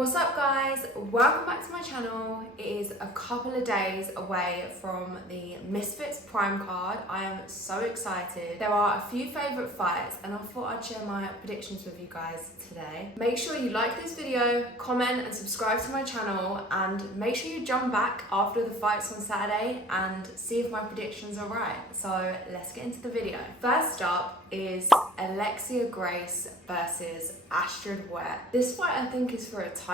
What's up guys, welcome back to my channel. It is a couple of days away from the Misfits Prime card. I am so excited. There are a few favourite fights and I thought I'd share my predictions with you guys today. Make sure you like this video, comment and subscribe to my channel, and make sure you jump back after the fights on Saturday and see if my predictions are right. So let's get into the video. First up is Alexia Grace versus Astrid Wet. This fight I think is for a title.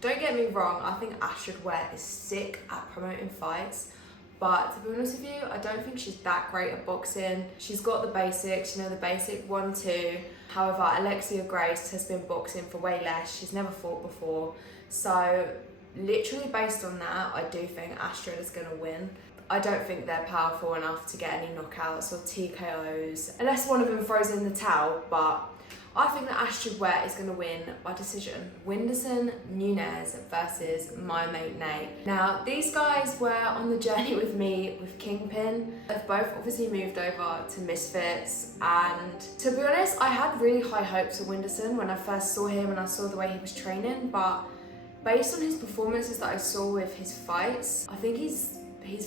Don't get me wrong, I think Astrid Wet is sick at promoting fights, but to be honest with you, I don't think she's that great at boxing. She's got the basics, the basic 1-2. However, Alexia Grace has been boxing for way less. She's never fought before. So literally based on that, I do think Astrid is gonna win. I don't think they're powerful enough to get any knockouts or TKOs, unless one of them throws in the towel, but I think that Astrid Wet is going to win by decision. Winderson Nunes versus my mate Nate. Now, these guys were on the journey with me with Kingpin. They've both obviously moved over to Misfits, and to be honest, I had really high hopes for Winderson when I first saw him and I saw the way he was training, but based on his performances that I saw with his fights, I think he's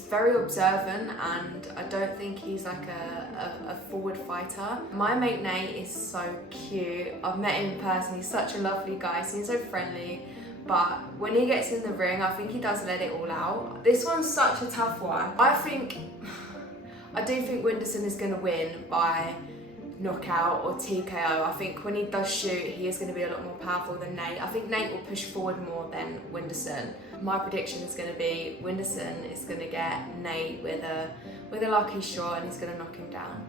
very observant, and I don't think he's like a forward fighter. My mate Nate is so cute. I've met him in person. He's such a lovely guy. Seems so friendly. But when he gets in the ring, I think he does let it all out. This one's such a tough one. I do think Winderson is going to win by knockout or TKO. I think when he does shoot, he is going to be a lot more powerful than Nate. I think Nate will push forward more than Winderson. My prediction is going to be Winderson is going to get Nate with a lucky shot and he's going to knock him down.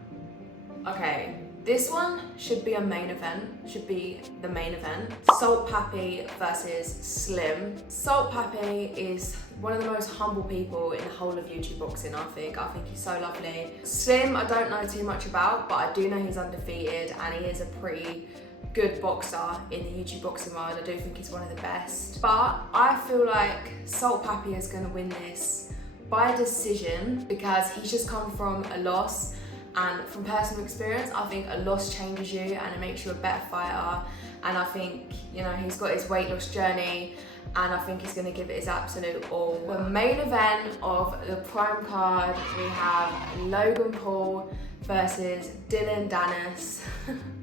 Okay, this one should be a main event, should be the main event. Salt Papi versus Slim. Salt Papi is one of the most humble people in the whole of YouTube boxing, I think. I think he's so lovely. Slim, I don't know too much about, but I do know he's undefeated and he is a pretty good boxer in the YouTube boxing world. I do think he's one of the best. But I feel like Salt Papi is going to win this by decision because he's just come from a loss. And from personal experience, I think a loss changes you and it makes you a better fighter. And I think, he's got his weight loss journey and I think he's going to give it his absolute all. The main event of the Prime card, we have Logan Paul versus Dillon Danis.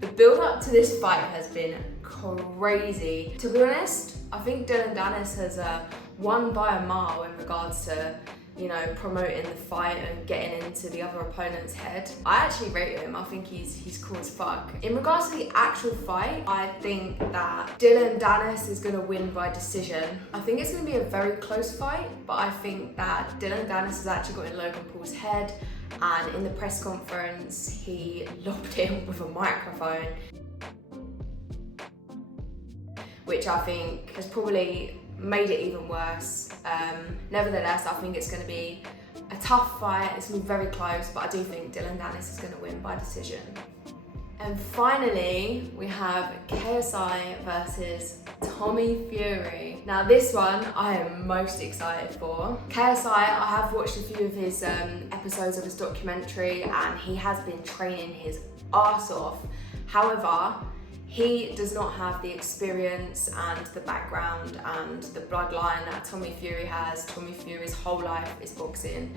The build up to this fight has been crazy. To be honest, I think Dillon Danis has won by a mile in regards to promoting the fight and getting into the other opponent's head. I actually rate him. I think he's cool as fuck. In regards to the actual fight, I think that Dillon Danis is gonna win by decision. I think it's gonna be a very close fight, but I think that Dillon Danis has actually got in Logan Paul's head, and in the press conference, he lobbed him with a microphone, which I think has probably made it even worse. Nevertheless, I think it's going to be a tough fight. It's going to be very close, but I do think Dillon Danis is going to win by decision. And finally, we have KSI versus Tommy Fury. Now this one I am most excited for. KSI, I have watched a few of his episodes of his documentary and he has been training his arse off. However, he does not have the experience and the background and the bloodline that Tommy Fury has. Tommy Fury's whole life is boxing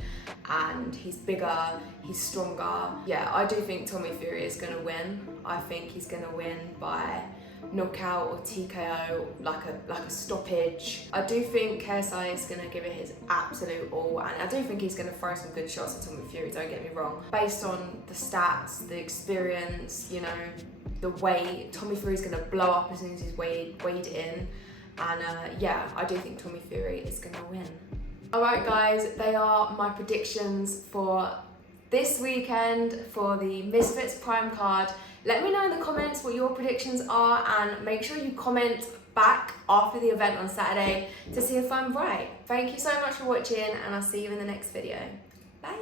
and he's bigger, he's stronger. Yeah, I do think Tommy Fury is going to win. I think he's going to win by knockout or TKO, like a stoppage. I do think KSI is going to give it his absolute all, and I do think he's going to throw some good shots at Tommy Fury, don't get me wrong. Based on the stats, the experience, the weight, Tommy Fury's going to blow up as soon as he's weighed in. And yeah, I do think Tommy Fury is going to win. Alright guys, they are my predictions for this weekend for the Misfits Prime card. Let me know in the comments what your predictions are, and make sure you comment back after the event on Saturday to see if I'm right. Thank you so much for watching, and I'll see you in the next video. Bye!